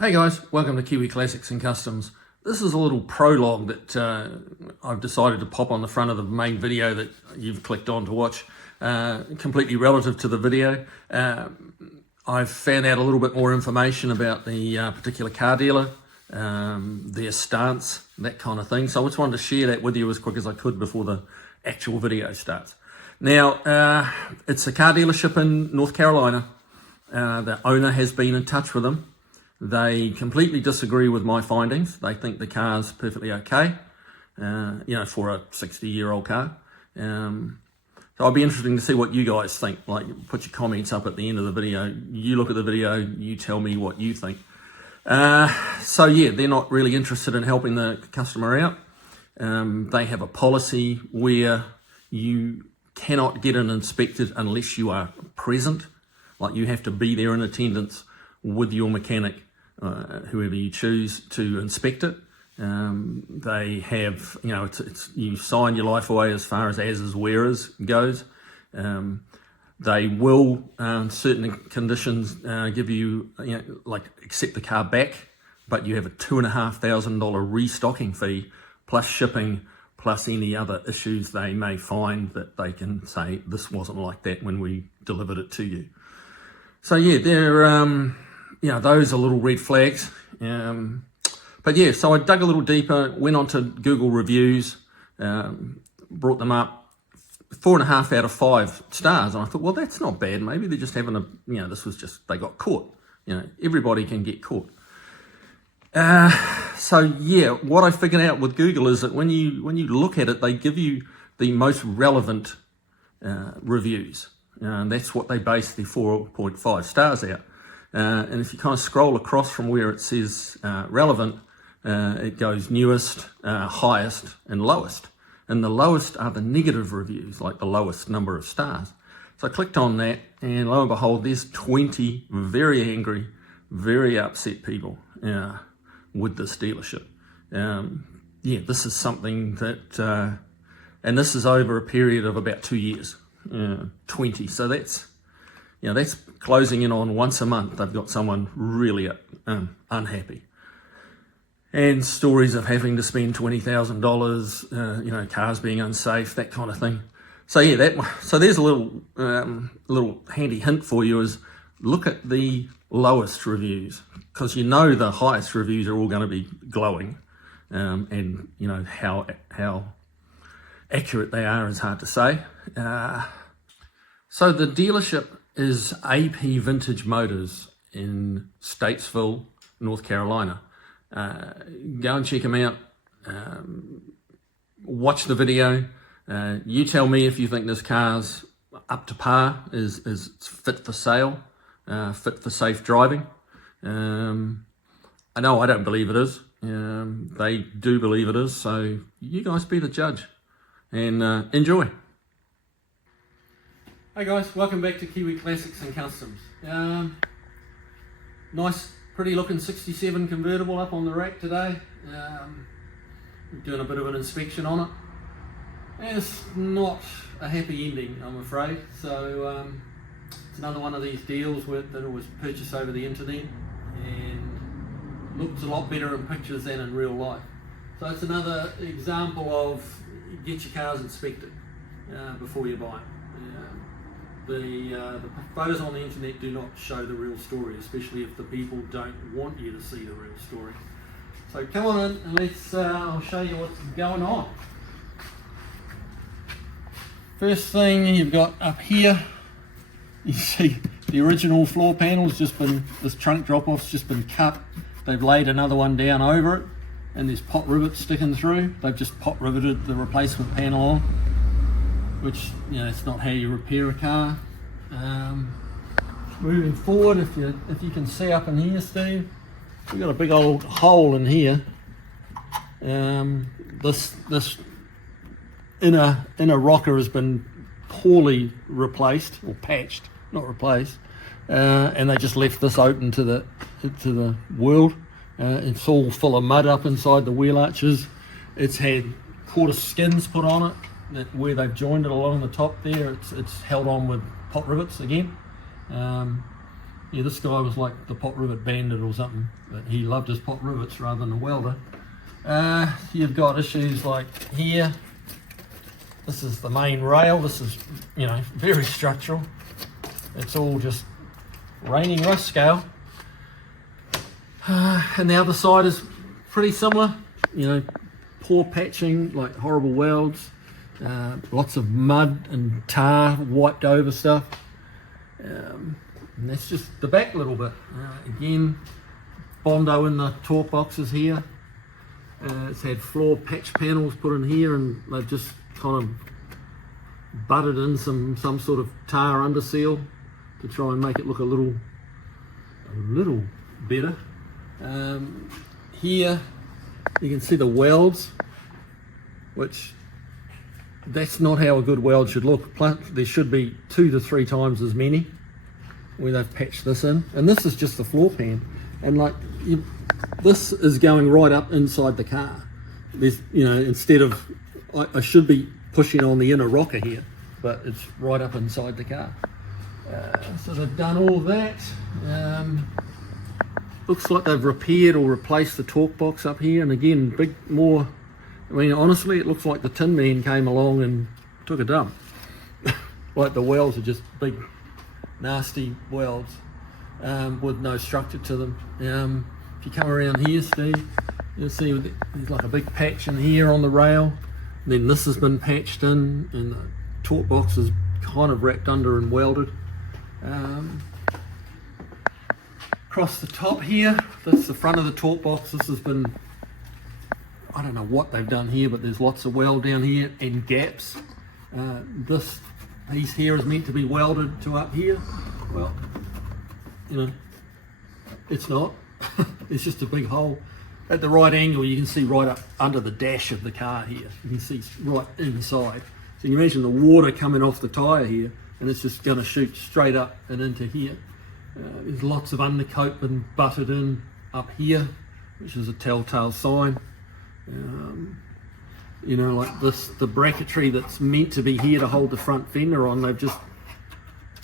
Hey guys, welcome to Kiwi Classics and Customs. This is a little prologue that I've decided to pop on the front of the main video that you've clicked on to watch, completely relative to the video. I've found out a little bit more information about the particular car dealer, their stance, that kind of thing. So I just wanted to share that with you as quick as I could before the actual video starts. Now, it's a car dealership in North Carolina. The owner has been in touch with them. They completely disagree with my findings. They think the car's perfectly okay, for a 60-year-old car. So I'll be interested to see what you guys think. Like, put your comments up at the end of the video. You look at the video, you tell me what you think. So yeah, they're not really interested in helping the customer out. They have a policy where you cannot get it inspected unless you are present. Like, you have to be there in attendance with your mechanic, whoever you choose to inspect it. They have, it's you sign your life away as far as is where-is goes. They will, certain conditions, give you, accept the car back, but you have a $2,500 restocking fee, plus shipping, plus any other issues they may find that they can say, this wasn't like that when we delivered it to you. So yeah, they're, those are little red flags. But yeah, so I dug a little deeper, went on to Google reviews, brought them up, 4.5 out of 5 stars. And I thought, well, that's not bad. Maybe they're just having this was just, they got caught. Everybody can get caught. So yeah, what I figured out with Google is that when you look at it, they give you the most relevant reviews. And that's what they base the 4.5 stars out. And if you kind of scroll across from where it says relevant, it goes newest, highest, and lowest. And the lowest are the negative reviews, like the lowest number of stars. So I clicked on that, and lo and behold, there's 20 very angry, very upset people with this dealership. This is something that, and this is over a period of about 2 years. 20. So that's closing in on once a month. They've got someone really unhappy. And stories of having to spend $20,000, cars being unsafe, that kind of thing. So yeah, so there's a little handy hint for you is look at the lowest reviews, because the highest reviews are all going to be glowing, and how accurate they are is hard to say. So the dealership is AP Vintage Motors in Statesville, North Carolina. Go and check them out. Watch the video. You tell me if you think this car's up to par, is fit for sale, fit for safe driving. I know I don't believe it is. They do believe it is. So you guys be the judge, and enjoy. Hey guys, welcome back to Kiwi Classics and Customs. Nice, pretty looking 67 convertible up on the rack today. We're doing a bit of an inspection on it. And it's not a happy ending, I'm afraid. So it's another one of these deals that was purchased over the internet and looks a lot better in pictures than in real life. So it's another example of get your cars inspected before you buy them. The photos on the internet do not show the real story, especially if the people don't want you to see the real story. So come on in and I'll show you what's going on. First thing you've got up here, you see the original floor panel's just been, this trunk drop-off's just been cut. They've laid another one down over it, and there's pot rivets sticking through. They've just pot riveted the replacement panel on, which, it's not how you repair a car. Moving forward, if you can see up in here, Steve, we've got a big old hole in here. This inner rocker has been poorly replaced, or patched, not replaced, and they just left this open to the world. It's all full of mud up inside the wheel arches. It's had quarter skins put on it. That where they've joined it along the top there, it's held on with pot rivets again. Yeah, this guy was like the pot rivet bandit or something, but he loved his pot rivets rather than a welder. You've got issues like here. This is the main rail. This is, you know, very structural. It's all just raining rust scale. And the other side is pretty similar. You know, poor patching, like horrible welds, lots of mud and tar wiped over stuff. And that's just the back a little bit. Again, Bondo in the torque boxes here. It's had floor patch panels put in here, and they've just kind of butted in some sort of tar under seal to try and make it look a little better. Here you can see the welds, which that's not how a good weld should look. Plus, there should be 2 to 3 times as many where they've patched this in, and this is just the floor pan, and like this is going right up inside the car. There's, you know, instead of I should be pushing on the inner rocker here, but it's right up inside the car. So they've done all that. Looks like they've repaired or replaced the torque box up here, and again, I mean, honestly, it looks like the Tin Man came along and took a dump. Like the welds are just big, nasty welds with no structure to them. If you come around here, Steve, you'll see there's like a big patch in here on the rail. And then this has been patched in, and the torque box is kind of wrapped under and welded. Across the top here, that's the front of the torque box. This has been, I don't know what they've done here, but there's lots of weld down here and gaps. This piece here is meant to be welded to up here. Well, you know, it's not. It's just a big hole. At the right angle, you can see right up under the dash of the car here. You can see right inside. So you can imagine the water coming off the tyre here, and it's just going to shoot straight up and into here. There's lots of undercoat been butted in up here, which is a telltale sign. You know, like this, the bracketry that's meant to be here to hold the front fender on, they've just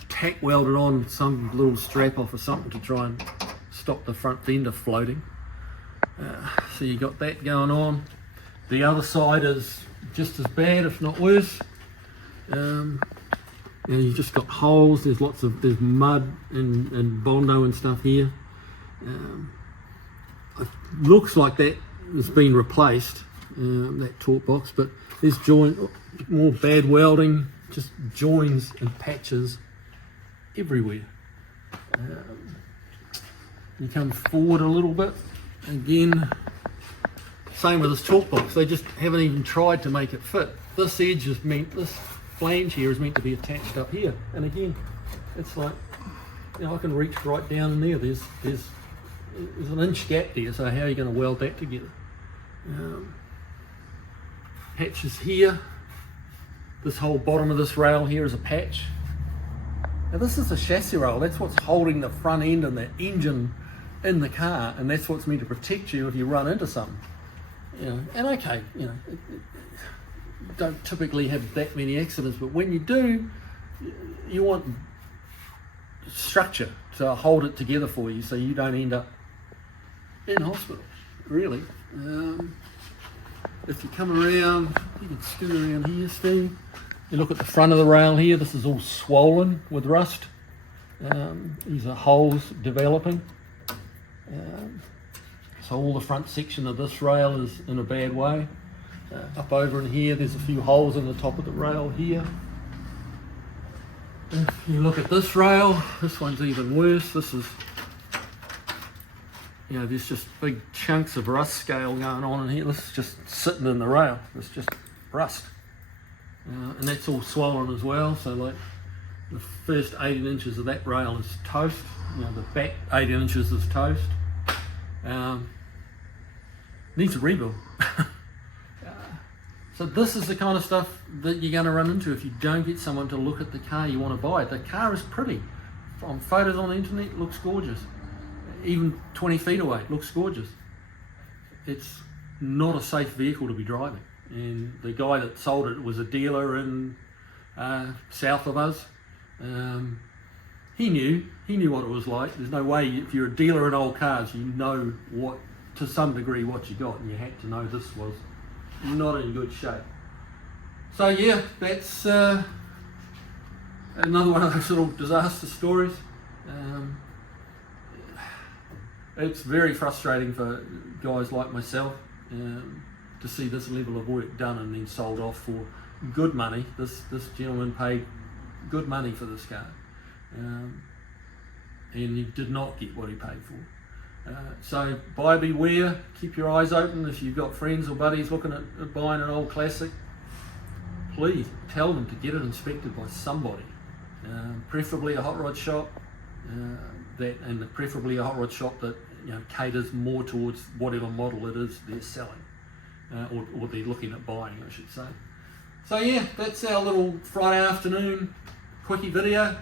tack welded on some little strap off or something to try and stop the front fender floating. So you got that going on. The other side is just as bad, if not worse. You know, you've just got holes. There's there's mud and Bondo and stuff here. It looks like that has been replaced, that torque box, but there's more bad welding, just joins and patches everywhere. You come forward a little bit, again, same with this torque box. They just haven't even tried to make it fit. This edge is this flange here is meant to be attached up here, and again, it's like, you know, I can reach right down in there. There's an inch gap there, so how are you going to weld that together? Patches here. This whole bottom of this rail here is a patch. Now this is a chassis rail. That's what's holding the front end and the engine in the car, and that's what's meant to protect you if you run into something. You know, and okay, you know, you don't typically have that many accidents, but when you do, you want structure to hold it together for you, so you don't end up in hospital, really. If you come around, you can scoot around here, Steve. You look at the front of the rail here, this is all swollen with rust. These are holes developing. So all the front section of this rail is in a bad way. Up over in here, there's a few holes in the top of the rail here. If you look at this rail, this one's even worse. This is, you know, there's just big chunks of rust scale going on in here. This is just sitting in the rail. It's just rust. And that's all swollen as well. So like the first 18 inches of that rail is toast. You know, the back 18 inches is toast. Needs a rebuild. So this is the kind of stuff that you're going to run into if you don't get someone to look at the car you want to buy. The car is pretty. From photos on the internet, it looks gorgeous. Even 20 feet away, it looks gorgeous. It's not a safe vehicle to be driving. And the guy that sold it was a dealer in south of us. he knew what it was like. There's no way, if you're a dealer in old cars, you know what, to some degree, what you got, and you had to know this was not in good shape. So yeah, that's another one of those little disaster stories. It's very frustrating for guys like myself to see this level of work done and then sold off for good money. This gentleman paid good money for this car, and he did not get what he paid for. So buyer beware, keep your eyes open. If you've got friends or buddies looking at buying an old classic, please tell them to get it inspected by somebody, preferably a hot rod shop, preferably a hot rod shop that caters more towards whatever model it is they're selling, or they're looking at buying, I should say. So yeah, that's our little Friday afternoon quickie video.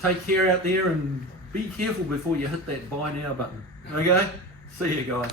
Take care out there and be careful before you hit that buy now button. Okay? See you guys.